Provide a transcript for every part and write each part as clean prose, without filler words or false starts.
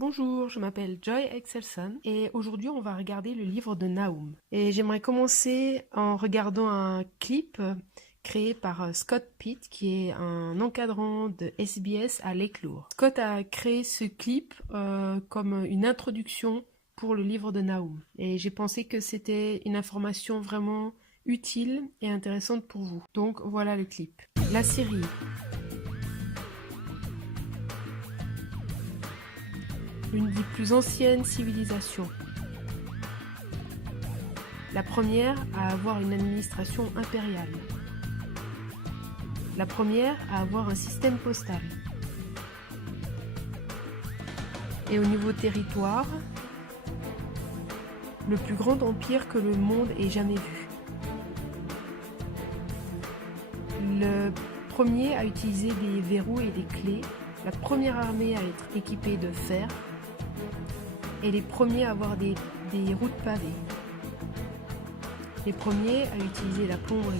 Bonjour, je m'appelle Joy Excelson et aujourd'hui on va regarder le livre de Nahum. Et j'aimerais commencer en regardant un clip créé par Scott Pitt qui est un encadrant de SBS à Lake Lure. Scott a créé ce clip comme une introduction pour le livre de Nahum et j'ai pensé que c'était une information vraiment utile et intéressante pour vous. Donc voilà le clip. La Syrie. L'une des plus anciennes civilisations. La première à avoir une administration impériale. La première à avoir un système postal. Et au niveau territoire, le plus grand empire que le monde ait jamais vu. Le premier à utiliser des verrous et des clés. La première armée à être équipée de fer. Et les premiers à avoir des routes pavées. Les premiers à utiliser la plomberie.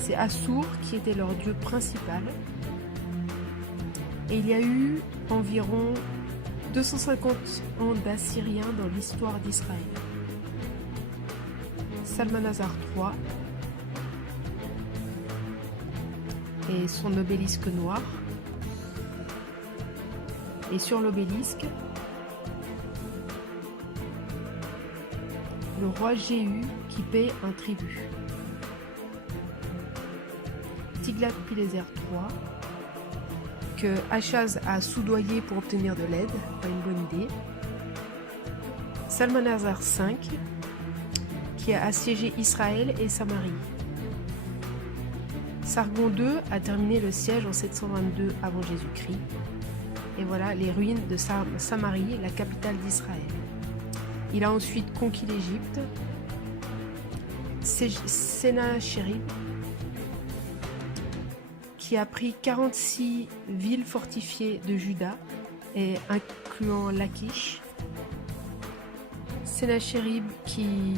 C'est Assur qui était leur dieu principal. Et il y a eu environ 250 ans d'Assyriens dans l'histoire d'Israël. Salmanasar III et son obélisque noir. Et sur l'obélisque, le roi Jéhu qui paie un tribut. Tiglath-Pileser III, que Achaz a soudoyé pour obtenir de l'aide, pas une bonne idée. Salmanasar V, qui a assiégé Israël et Samarie. Sargon II a terminé le siège en 722 avant Jésus-Christ. Et voilà les ruines de Samarie, la capitale d'Israël. Il a ensuite conquis l'Égypte. Sennachérib, qui a pris 46 villes fortifiées de Juda, et incluant Lachish. Sennachérib qui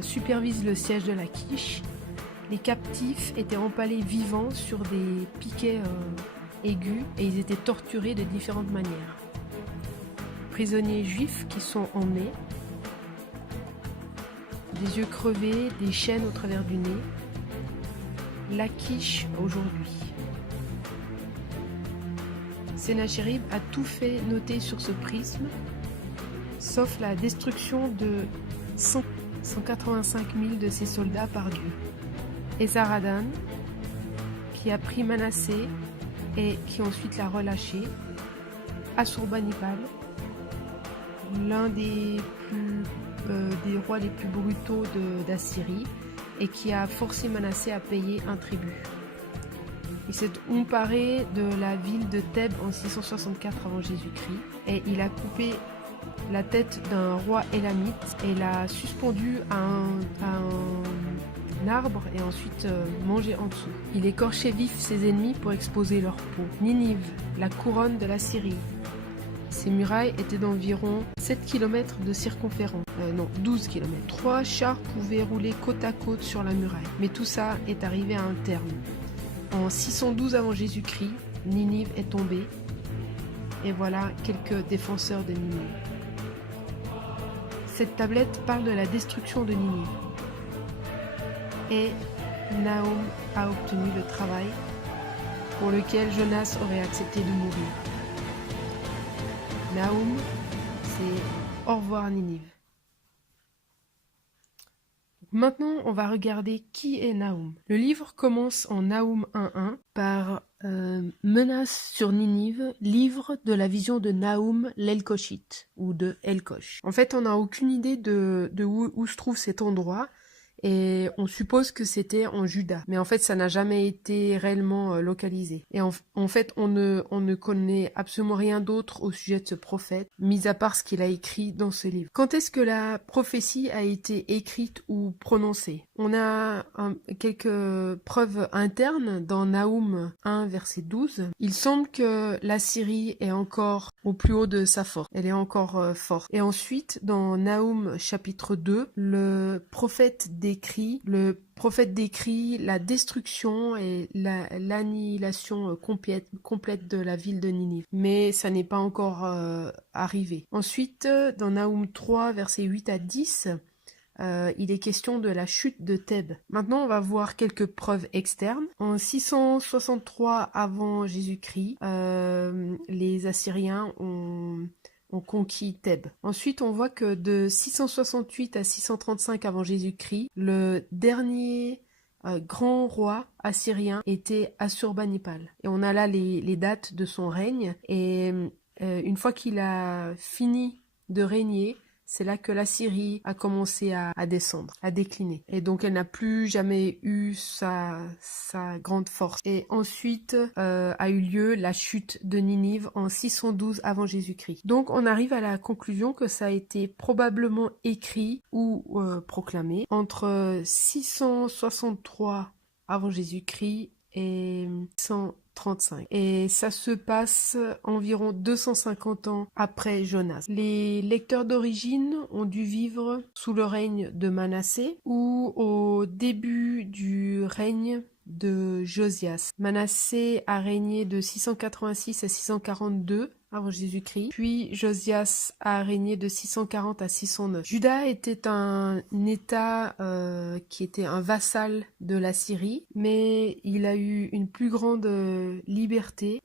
supervise le siège de Lachish. Les captifs étaient empalés vivants sur des piquets aigus et ils étaient torturés de différentes manières. Prisonniers juifs qui sont emmenés, des yeux crevés, des chaînes au travers du nez. Lachish aujourd'hui. Sennachérib a tout fait noter sur ce prisme, sauf la destruction de 185 000 de ses soldats par Dieu. Esarhaddon, qui a pris Manassé et qui ensuite l'a relâché. Assurbanipal, l'un des rois les plus brutaux d'Assyrie, et qui a forcé Manassé à payer un tribut. Il s'est emparé de la ville de Thèbes en 664 avant Jésus-Christ, et il a coupé la tête d'un roi élamite et l'a suspendu à un arbre et ensuite mangé en dessous. Il écorchait vif ses ennemis pour exposer leur peau. Ninive, la couronne de la Syrie. Ses murailles étaient d'environ 7 km de circonférence. 12 km. 3 chars pouvaient rouler côte à côte sur la muraille. Mais tout ça est arrivé à un terme. En 612 avant Jésus-Christ, Ninive est tombée. Et voilà quelques défenseurs de Ninive. Cette tablette parle de la destruction de Ninive. Et Nahum a obtenu le travail pour lequel Jonas aurait accepté de mourir. Nahum, c'est au revoir Ninive. Maintenant, on va regarder qui est Nahum. Le livre commence en Nahum 1.1 par menace sur Ninive, livre de la vision de Nahum l'Elkoshite ou de Elkosh. En fait, on n'a aucune idée de où se trouve cet endroit. Et on suppose que c'était en Juda. Mais en fait, ça n'a jamais été réellement localisé. Et en fait, on ne connaît absolument rien d'autre au sujet de ce prophète, mis à part ce qu'il a écrit dans ce livre. Quand est-ce que la prophétie a été écrite ou prononcée? On a quelques preuves internes dans Nahum 1, verset 12. Il semble que la Syrie est encore au plus haut de sa force. Elle est encore forte. Et ensuite, dans Nahum chapitre 2, le prophète décrit la destruction et l'annihilation complète de la ville de Ninive. Mais ça n'est pas encore arrivé. Ensuite, dans Naoum 3, versets 8 à 10, il est question de la chute de Thèbes. Maintenant, on va voir quelques preuves externes. En 663 avant Jésus-Christ, les Assyriens ont conquis Thèbes. Ensuite, on voit que de 668 à 635 avant Jésus-Christ, le dernier grand roi assyrien était Assurbanipal. Et on a là les dates de son règne. Et une fois qu'il a fini de régner, c'est là que la Syrie a commencé à descendre, à décliner. Et donc elle n'a plus jamais eu sa grande force. Et ensuite a eu lieu la chute de Ninive en 612 avant Jésus-Christ. Donc on arrive à la conclusion que ça a été probablement écrit ou proclamé entre 663 avant Jésus-Christ et 135. Et ça se passe environ 250 ans après Jonas. Les lecteurs d'origine ont dû vivre sous le règne de Manassé ou au début du règne de Josias. Manassé a régné de 686 à 642 avant Jésus-Christ, puis Josias a régné de 640 à 609. Juda était un état qui était un vassal de la Syrie, mais il a eu une plus grande liberté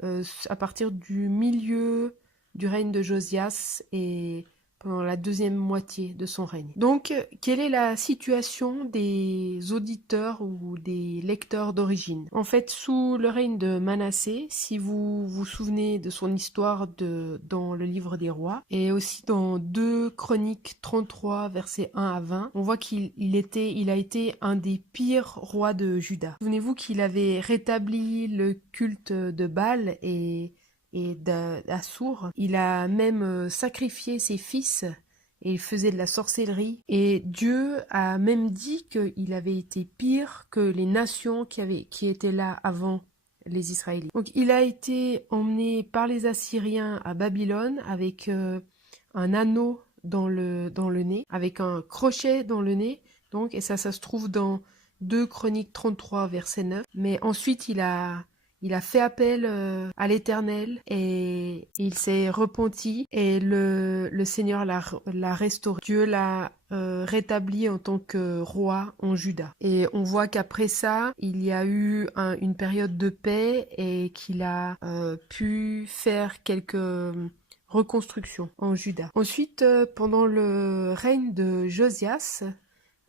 à partir du milieu du règne de Josias et pendant la deuxième moitié de son règne. Donc, quelle est la situation des auditeurs ou des lecteurs d'origine? En fait, sous le règne de Manassé, si vous vous souvenez de son histoire dans le livre des rois, et aussi dans 2 Chroniques 33, versets 1 à 20, on voit qu'il a été un des pires rois de Juda. Souvenez-vous qu'il avait rétabli le culte de Baal et d'Assour. Il a même sacrifié ses fils et il faisait de la sorcellerie. Et Dieu a même dit qu'il avait été pire que les nations qui étaient là avant les Israélites. Donc il a été emmené par les Assyriens à Babylone avec un anneau dans le nez, avec un crochet dans le nez. Donc, et ça se trouve dans 2 Chroniques 33, verset 9. Mais ensuite, il a fait appel à l'Éternel et il s'est repenti et le Seigneur l'a restauré. Dieu l'a rétabli en tant que roi en Juda. Et on voit qu'après ça, il y a eu une période de paix et qu'il a pu faire quelques reconstructions en Juda. Ensuite, pendant le règne de Josias,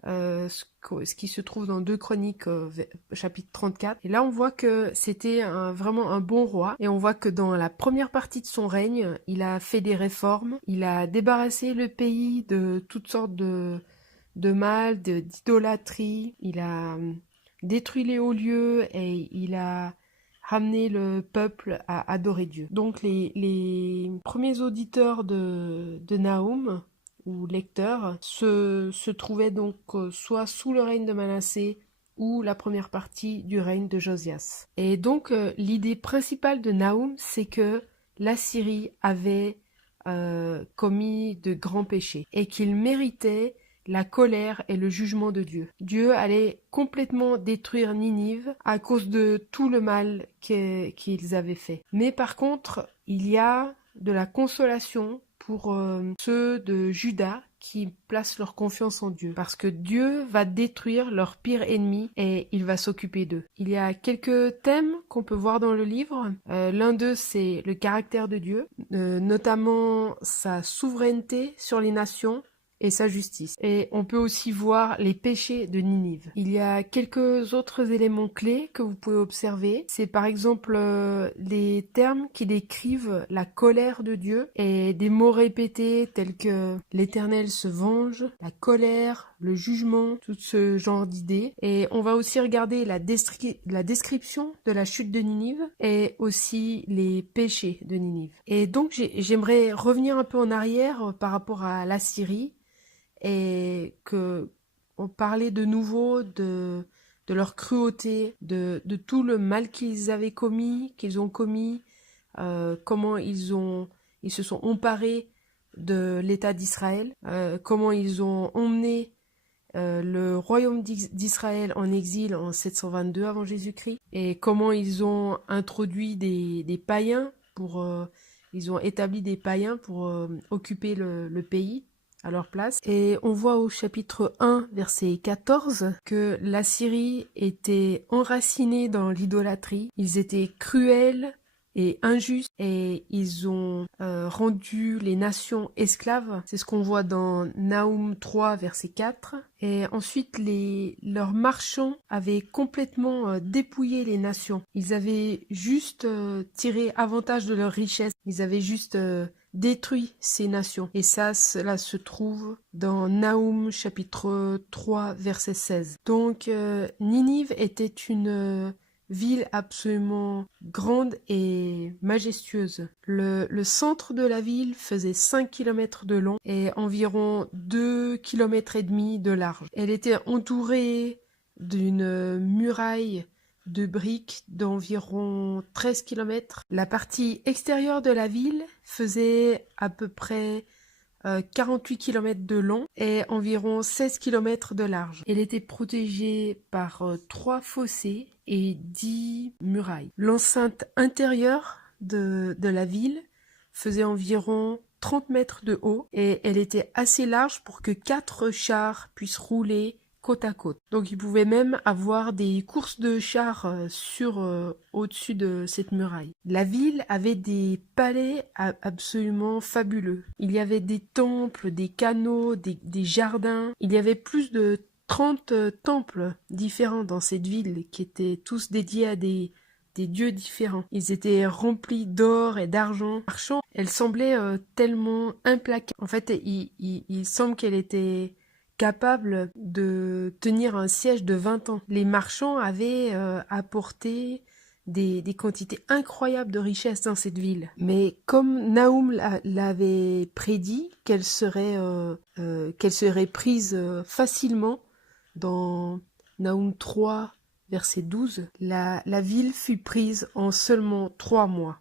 ce qui se trouve dans 2 Chroniques chapitre 34. Et là on voit que c'était vraiment un bon roi et on voit que dans la première partie de son règne, il a fait des réformes, il a débarrassé le pays de toutes sortes de mal, d'idolâtrie, il a détruit les hauts lieux et il a ramené le peuple à adorer Dieu. Donc les premiers auditeurs de Naoum ou lecteurs se trouvaient donc soit sous le règne de Manassé ou la première partie du règne de Josias. Et donc l'idée principale de Naoum, c'est que l'Assyrie avait commis de grands péchés et qu'il méritait la colère et le jugement de Dieu. Dieu allait complètement détruire Ninive à cause de tout le mal qu'ils avaient fait. Mais par contre, il y a de la consolation pour ceux de Juda qui placent leur confiance en Dieu. Parce que Dieu va détruire leur pire ennemi et il va s'occuper d'eux. Il y a quelques thèmes qu'on peut voir dans le livre. L'un d'eux, c'est le caractère de Dieu, notamment sa souveraineté sur les nations et sa justice. Et on peut aussi voir les péchés de Ninive. Il y a quelques autres éléments clés que vous pouvez observer. C'est par exemple les termes qui décrivent la colère de Dieu et des mots répétés tels que l'Éternel se venge, la colère, le jugement, tout ce genre d'idées. Et on va aussi regarder la description de la chute de Ninive et aussi les péchés de Ninive. Et donc j'aimerais revenir un peu en arrière par rapport à l'Assyrie et on parlait de nouveau de leur cruauté, de tout le mal qu'ils ont commis, comment ils se sont emparés de l'État d'Israël, comment ils ont emmené le royaume d'Israël en exil en 722 avant Jésus-Christ et comment ils ont introduit des païens ils ont établi des païens pour occuper le pays à leur place. Et on voit au chapitre 1, verset 14, que l'Assyrie était enracinée dans l'idolâtrie. Ils étaient cruels et injustes et ils ont rendu les nations esclaves. C'est ce qu'on voit dans Naoum 3, verset 4. Et ensuite, leurs marchands avaient complètement dépouillé les nations. Ils avaient juste tiré avantage de leur richesse. Ils avaient juste détruit ces nations. Et ça, cela se trouve dans Naoum chapitre 3, verset 16. Donc, Ninive était une ville absolument grande et majestueuse. Le centre de la ville faisait 5 km de long et environ 2 km et demi de large. Elle était entourée d'une muraille de briques d'environ 13 km. La partie extérieure de la ville faisait à peu près 48 km de long et environ 16 km de large. Elle était protégée par 3 fossés et 10 murailles. L'enceinte intérieure de la ville faisait environ 30 mètres de haut et elle était assez large pour que 4 chars puissent rouler côte à côte. Donc il pouvait même avoir des courses de chars au-dessus de cette muraille. La ville avait des palais absolument fabuleux. Il y avait des temples, des canaux, des jardins. Il y avait plus de 30 temples différents dans cette ville qui étaient tous dédiés à des dieux différents. Ils étaient remplis d'or et d'argent. Marchand, elle semblait tellement implacable. En fait, il semble qu'elle était capable de tenir un siège de 20 ans. Les marchands avaient apporté des quantités incroyables de richesses dans cette ville. Mais comme Naoum l'avait prédit, qu'elle serait prise facilement dans Naoum 3, verset 12, la ville fut prise en seulement 3 mois.